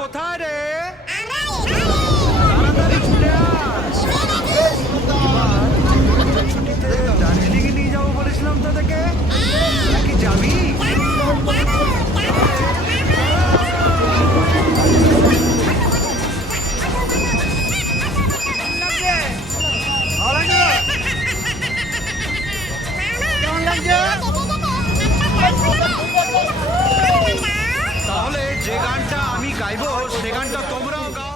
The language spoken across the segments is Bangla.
কোথায় রে? তাড়াতাড়ি ছুটে আস। ছুটিতে দার্জিলিং নিয়ে যাবো বলেছিলাম তোদেরকে, নাকি যাবি? তাহলে যে গানটা আমি গাইবো সে গানটা তোমরাও গাও।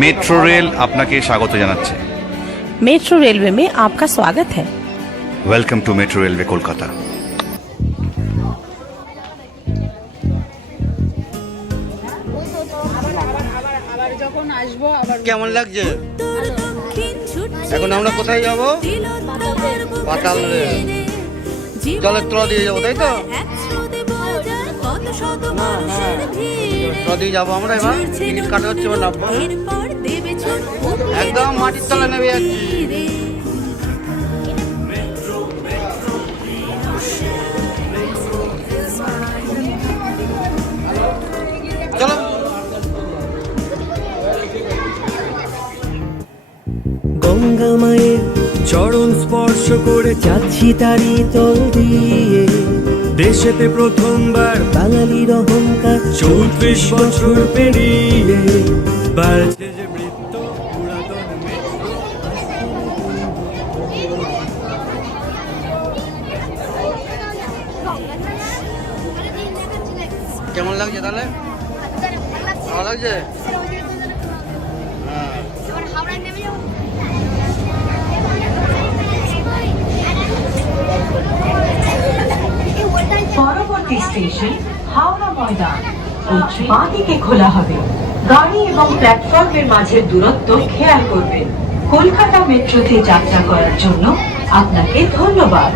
मेट्रो रेल আপনাকে স্বাগত জানাচ্ছে। मेट्रो रेलवे में आपका स्वागत है। Welcome to metro railway Kolkata. কেমন লাগছে? এখন আমরা কোথায় যাব? পাতাল রেল। জলের তলা দিয়ে যাবো, তাই তো? তলা দিয়ে যাবো আমরা। এবার টিকিট কাটা হচ্ছে, এবার নামবো। একদম মাটির তলা নেমে যাচ্ছি। চলো। গঙ্গা মায়ের চরণ স্পর্শ করে যাচ্ছি তারি তল দিয়ে, দেশেতে প্রথমবার বাঙালির অহংকার 34 বছর পেরিয়ে বাড়ছে যে বৃত্ত পুরাতন মেট্রো। কেমন লাগছে তাহলে? ভালো লাগছে? পরবর্তী স্টেশন হাওড়া ময়দান। বাঁ দিকে খোলা হবে। গাড়ি এবং প্ল্যাটফর্মের মাঝের দূরত্ব খেয়াল করবেন। কলকাতা মেট্রোতে যাত্রা করার জন্য আপনাকে ধন্যবাদ।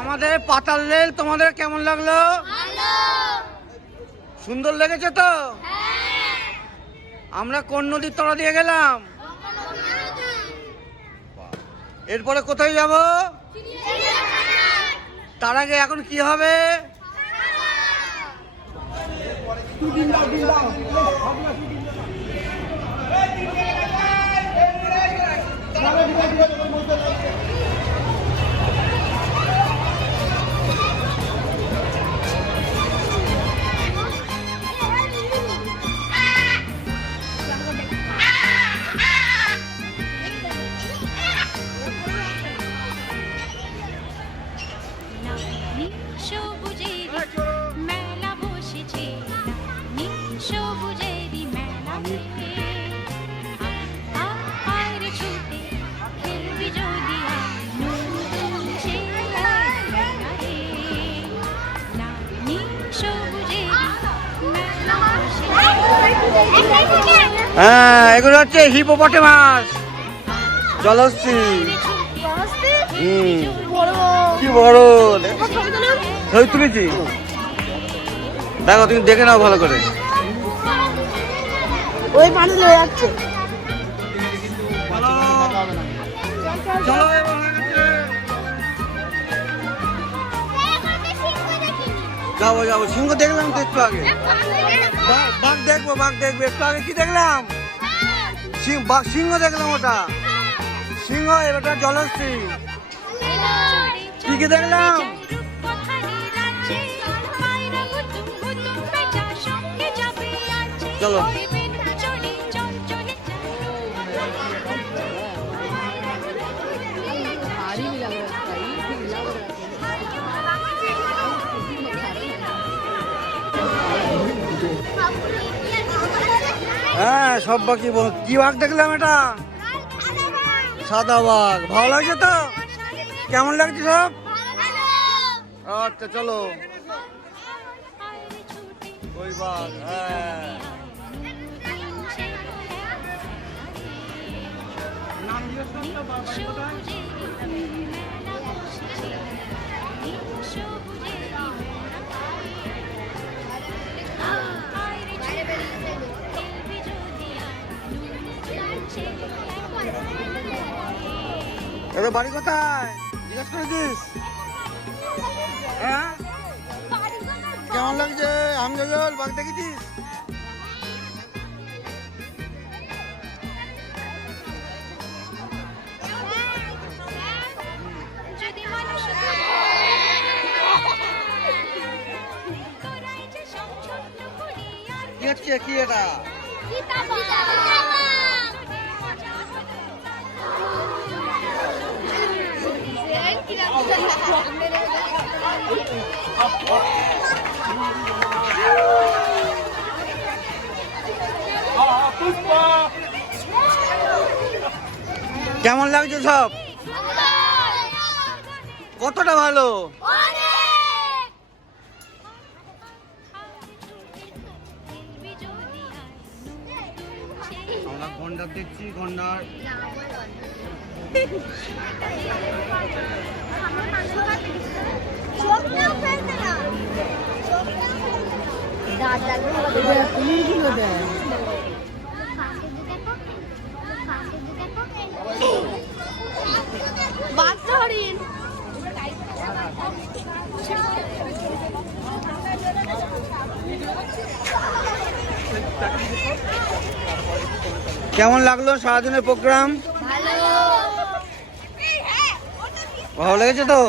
আমাদের পাতাল রেল তোমাদের কেমন লাগলো? সুন্দর লেগেছে তো? আমরা কোন নদীর তলা দিয়ে গেলাম? এরপরে কোথায় যাব? তার আগে এখন কি হবে? হ্যাঁ, এগুলো হচ্ছে হিপোপটেমাস, জলহস্তি। কি বড়! ছবি তুলেছি, দেখো, তুমি দেখে নাও ভালো করে। ওই পানি চলে যাচ্ছে। যাবো যাবো, সিংহ দেখলাম তো একটু আগে। বাঘ দেখবো, বাঘ দেখবো। একটু আগে কি দেখলাম? সিংহ দেখলাম, ওটা সিংহ, এটা জলহস্তি। কি কি দেখলাম? চলো। হ্যাঁ, সব বাকি। কি বাঘ দেখলাম? এটা সাদা বাঘ। ভালো লাগছে তো? কেমন লাগছে সব? আচ্ছা, চলো। ওই বাঘ, হ্যাঁ। নাম জিজ্ঞেস করতে বাড়ি কোথায়? এবার বাড়ি কোথায় জিজ্ঞেস করেছিস? হ্যাঁ কেমন লাগছে আমজল বাঘ দেখেছিস? কি হচ্ছে কি এটা? কেমন লাগছে সব? কতটা ভালো? আমরা গন্ডার দেখছি, গন্ডার কেমন লাগলো সারাদিনের প্রোগ্রাম? ভালো লেগেছে তো?